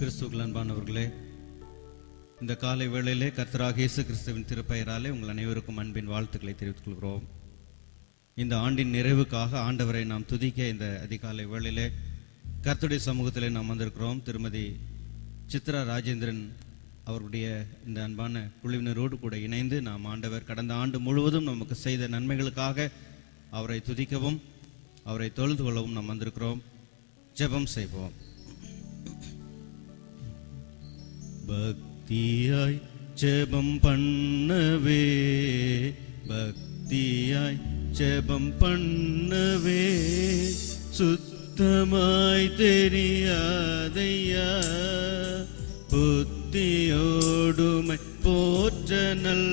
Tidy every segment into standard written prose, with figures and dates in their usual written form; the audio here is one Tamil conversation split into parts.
கிறிஸ்துவுக்குள் அன்பானவர்களே, இந்த காலை வேளையிலே கர்த்தராகிய இயேசு கிறிஸ்துவின் திருப்பெயராலே உங்கள் அனைவருக்கும் அன்பின் வாழ்த்துக்களை தெரிவித்துக் கொள்கிறோம். இந்த ஆண்டின் நிறைவுக்காக ஆண்டவரை நாம் துதிக்க இந்த அதிகாலை வேளையிலே கர்த்தருடைய சமூகத்திலே நாம் வந்திருக்கிறோம். திருமதி சித்ரா ராஜேந்திரன் அவருடைய இந்த அன்பான குழுவினரோடு கூட இணைந்து நாம் ஆண்டவர் கடந்த ஆண்டு முழுவதும் நமக்கு செய்த நன்மைகளுக்காக அவரை துதிக்கவும் அவரை தொழுது கொள்ளவும் நாம் வந்திருக்கிறோம். ஜெபம் செய்வோம். பக்தியாய் ஜெபம் பண்ணவே, பக்தியாய் ஜெபம் பண்ணவே, சுத்தமாய் தெரியாதையா, புத்தியோடுமை போற்றனல்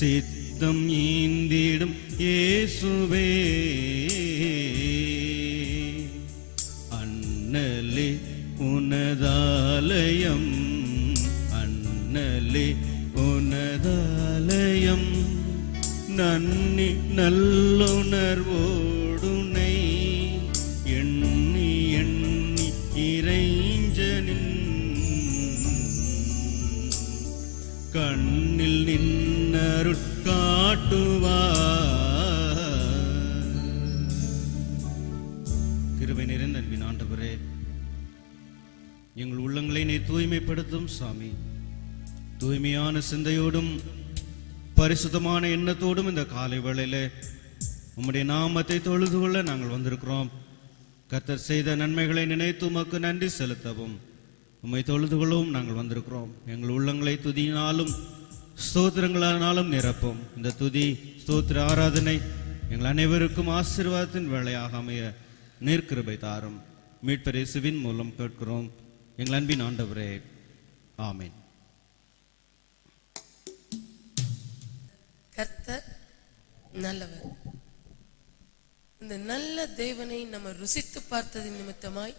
சித்தம் ஈந்திடும் இயேசுவே, அண்ணலே உனதாலயம், அண்ணலே உனதாலயம், நன்னி நல்லுணர்வோடுனை எண்ணி எண்ணி இறைஞ்சனின் கண்ணில் நின்னருட் காட்டுவார். கிருபை நிறைந்த அன்பின் ஆண்டவரே, எங்கள் உள்ளங்களை நீர் தூய்மைப்படுத்தும் சாமி. தூய்மையான சிந்தையோடும் பரிசுத்தமான எண்ணத்தோடும் இந்த காலை வேளையிலே உம்முடைய நாமத்தை தொழுது கொள்ள நாங்கள் வந்திருக்கிறோம். கர்த்தர் செய்த நன்மைகளை நினைத்து உமக்கு நன்றி செலுத்தவும் உம்மை தொழுது கொள்ளவும் நாங்கள் வந்திருக்கிறோம். எங்கள் உள்ளங்களை துதியினாலும் ஸ்தோத்திரங்களானாலும் நிரப்பும். இந்த துதி ஸ்தோத்திர ஆராதனை எங்கள் அனைவருக்கும் ஆசீர்வாதத்தின் வேளையாக அமைய நீர்க்கிருபை தாரும். மீட்பர் இயேசுவின் மூலம் கேட்கிறோம் எங்கள் அன்பின் ஆண்டவரே, ஆமென். கர்த்தர் நல்லவர். இந்த நல்ல தேவனை நம்ம ருசித்து பார்த்ததின் நிமித்தமாய்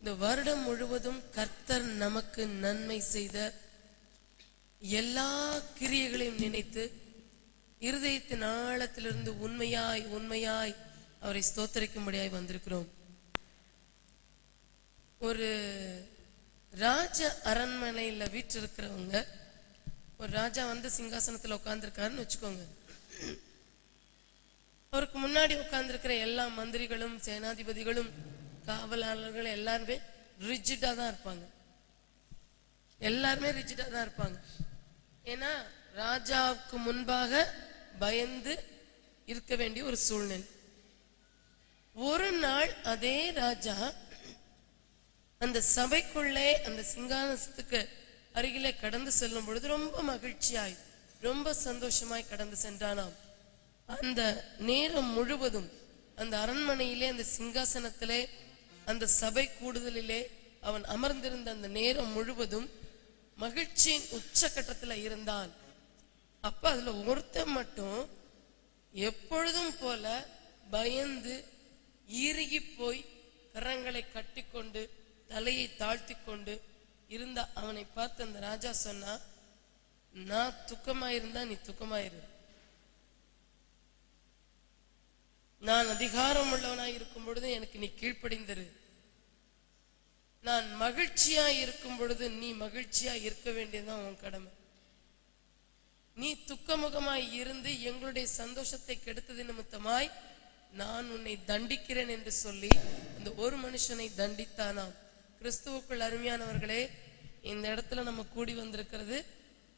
இந்த வருடம் முழுவதும் கர்த்தர் நமக்கு நன்மை செய்த எல்லா கிரியைகளையும் நினைத்து இருதயத்தின் ஆழத்திலிருந்து உண்மையாய் உண்மையாய் அவரை ஸ்தோத்தரிக்கும்படியாய் வந்திருக்கிறோம். ஒரு ராஜ அரண்மனையில வீற்றிருக்கிறவங்க, ஒரு ராஜா வந்து சிங்காசனத்துல உட்கார்ந்துருக்காருன்னு வச்சுக்கோங்க. அவருக்கு முன்னாடி உட்கார்ந்துருக்கிற எல்லா மந்திரிகளும் சேனாதிபதிகளும் காவலாளர்கள் எல்லாருமே ரிஜிடா தான் இருப்பாங்க. எல்லாருமே ரிஜிடா தான் இருப்பாங்க. ஏன்னா ராஜாவுக்கு முன்பாக பயந்து இருக்க வேண்டிய ஒரு சூழ்நிலை. ஒரு நாள் அதே ராஜா அந்த சபைக்குள்ளே அந்த சிங்காசனத்துக்கு அருகிலே கடந்து செல்லும் பொழுது ரொம்ப மகிழ்ச்சியாய் ரொம்ப சந்தோஷமாய் கடந்து சென்றானாம். அந்த நேரம் முழுவதும் அந்த அரண்மனையிலே அந்த சிங்காசனத்திலே அந்த சபை கூடுதலிலே அவன் அமர்ந்திருந்த அந்த நேரம் முழுவதும் மகிழ்ச்சியின் உச்சகட்டத்துல இருந்தான். அப்ப அதுல ஒருத்தன் மட்டும் எப்பொழுதும் போல பயந்து இறுகி போய் கரங்களை கட்டி கொண்டு தலையை தாழ்த்தி கொண்டு இருந்த அவனை பார்த்து அந்த ராஜா சொன்னா, நான் துக்கமாயிருந்தா நீ துக்கமாயிரு, நான் அதிகாரம் உள்ளவனாய் இருக்கும் பொழுது எனக்கு நீ கீழ்ப்படிந்திரு, நான் மகிழ்ச்சியா இருக்கும் பொழுது நீ மகிழ்ச்சியா இருக்க வேண்டியதுதான் உன் கடமை. நீ துக்கமுகமாய் இருந்து எங்களுடைய சந்தோஷத்தை கெடுத்தது நிமித்தமாய் நான் உன்னை தண்டிக்கிறேன் என்று சொல்லி அந்த ஒரு மனுஷனை தண்டித்தானாம். கிறிஸ்துவுக்குள் அருமையானவர்களே, இந்த இடத்துல நம்ம கூடி வந்திருக்கிறது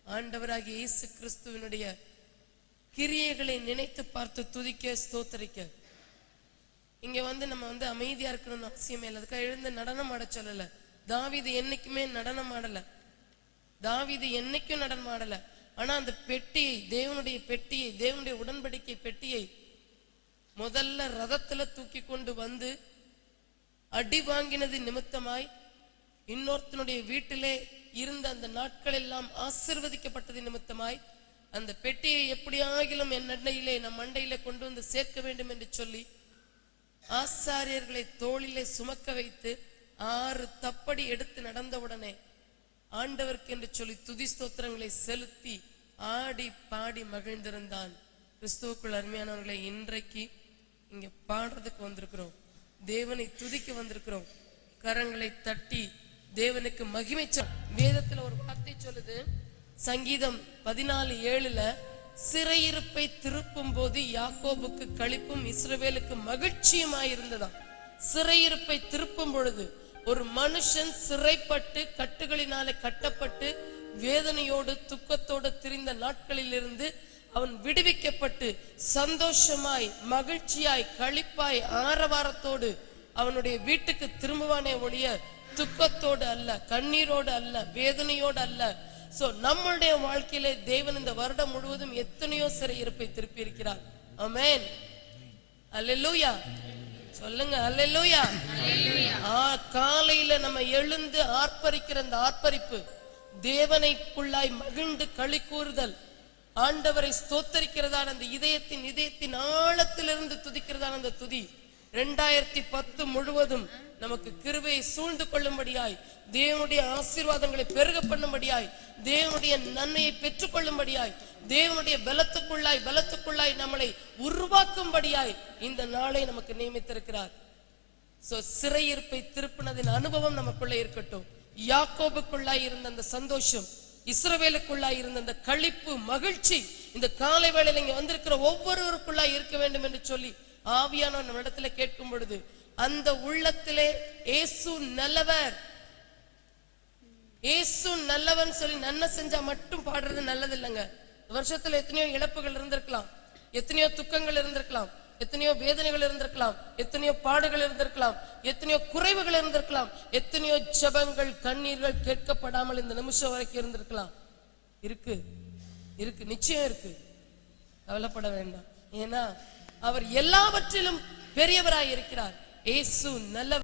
ஆண்டவராகிய இயேசு கிறிஸ்துவினுடைய கிரியைகளை நினைத்து பார்த்து துதிக்க ஸ்தோத்தரிக்க. இங்க வந்து நம்ம வந்து அமைதியா இருக்கணும்னு அவசியமே இல்லை. அதுக்காக எழுந்து நடனம் ஆட சொல்லல. தாவீது என்னைக்குமே நடனம் ஆடல, தாவீது என்னைக்கும் நடனம் ஆடல. ஆனா அந்த பெட்டியை, தேவனுடைய பெட்டியை, தேவனுடைய உடன்படிக்கை பெட்டியை முதல்ல ரதத்துல தூக்கி கொண்டு வந்து அடி வாங்கினது நிமித்தமாய் இன்னொருத்தனுடைய வீட்டிலே இருந்த அந்த நாட்கள் எல்லாம் ஆசீர்வதிக்கப்பட்டது நிமித்தமாய் அந்த பெட்டியை எப்படியாகிலும் என் அண்டையிலே நம் மண்டையிலே கொண்டு வந்து சேர்க்க வேண்டும் என்று சொல்லி ஆசாரியர்களை தோளிலே சுமக்க வைத்து 6 தப்படி எடுத்து நடந்தவுடனே ஆண்டவருக்கு என்று சொல்லி துதி ஸ்தோத்திரங்களை செலுத்தி ஆடி பாடி மகிழ்ந்திருந்தான். கிறிஸ்துவுக்குள் அருமையானவர்களை, இன்றைக்கு இங்க பாடுறதுக்கு வந்திருக்கிறோம், தேவனை துதிக்க வந்திருக்கிறோம். கரங்களை தட்டி தேவனுக்கு மகிமை வேதத்துல ஒரு வார்த்தை சொல்லுது, சங்கீதம் 14:7 சிறையிருப்பை திருப்பும் போது யாக்கோபுக்கு களிப்பும் இஸ்ரவேலுக்கு மகிழ்ச்சியுமாயிருந்ததாம். சிறையிருப்பை திருப்பும் பொழுது ஒரு மனுஷன் சிறைப்பட்டு கட்டுகளினாலே கட்டப்பட்டு வேதனையோடு துக்கத்தோடு திரிந்த நாட்களில் இருந்து அவன் விடுவிக்கப்பட்டு சந்தோஷமாய் மகிழ்ச்சியாய் களிப்பாய் ஆரவாரத்தோடு அவனுடைய வீட்டுக்கு திரும்புவானே ஒழிய துக்கத்தோடு அல்ல, கண்ணீரோடு அல்ல, வேதனையோடு அல்ல. சோ நம்மளுடைய வாழ்க்கையிலே தேவன் இந்த வருடம் முழுவதும் எத்தனையோ சிறையிருப்பை திருப்பி இருக்கிறார். ஆமென், அல்லேலூயா சொல்லுங்க, அல்லேலூயா. காலையில நம்ம எழுந்து ஆர்ப்பரிக்கிற அந்த ஆர்ப்பரிப்பு, தேவனைக்குள்ளாய் மகிழ்ந்து களி கூறுதல், ஆண்டவரை ஸ்தோத்தரிக்கிறதான அந்த இதயத்தின் ஆழத்திலிருந்து துதிக்கிறதான அந்த துதி 2010 முழுவதும் நமக்கு கிருபையை சூழ்ந்து கொள்ளும்படியாய், தேவனுடைய ஆசீர்வாதங்களை பெருக பண்ணும்படியாய், தேவனுடைய நன்மையை பெற்றுக் கொள்ளும்படியாய், தேவனுடைய பலத்துக்குள்ளாய் நம்மளை உருவாக்கும்படியாய் இந்த நாளை நமக்கு நியமித்திருக்கிறார். சோ சிறையிருப்பை திருப்பினதின் அனுபவம் நமக்குள்ள இருக்கட்டும். யாக்கோபுக்குள்ளாய் இருந்த அந்த சந்தோஷம், இஸ்ரவேலுக்குள்ளாய் இருந்த அந்த களிப்பு, மகிழ்ச்சி இந்த காலை வேளையில இங்க வந்திருக்கிற ஒவ்வொருவருக்குள்ளாய் இருக்க வேண்டும் என்று சொல்லி ஆவியானவர் நம்ம இடத்துல கேட்கும் பொழுது அந்த உள்ளத்திலே இயேசு நல்லவர், இயேசு நல்லவன் சொல்லி நன்மை செஞ்சா மட்டும் பாடுறது நல்லது இல்லைங்க. வருஷத்துல எத்தனையோ இழப்புகள் இருந்திருக்கலாம், எத்தனையோ துக்கங்கள் இருந்திருக்கலாம், எத்தனையோ வேதனைகள் இருந்திருக்கலாம், எத்தனையோ பாடுகள் இருந்திருக்கலாம், எத்தனையோ குறைவுகள் இருந்திருக்கலாம், எத்தனையோ ஜெபங்கள் கண்ணீர்கள் கேட்கப்படாமல் இந்த நிமிஷம் வரைக்கும் இருந்திருக்கலாம். இருக்கு, நிச்சயம் இருக்கு, கவலைப்பட வேண்டாம். ஏன்னா அவர் எல்லாவற்றிலும் பெரியவராய் இருக்கிறார். இயேசு நல்லவர்.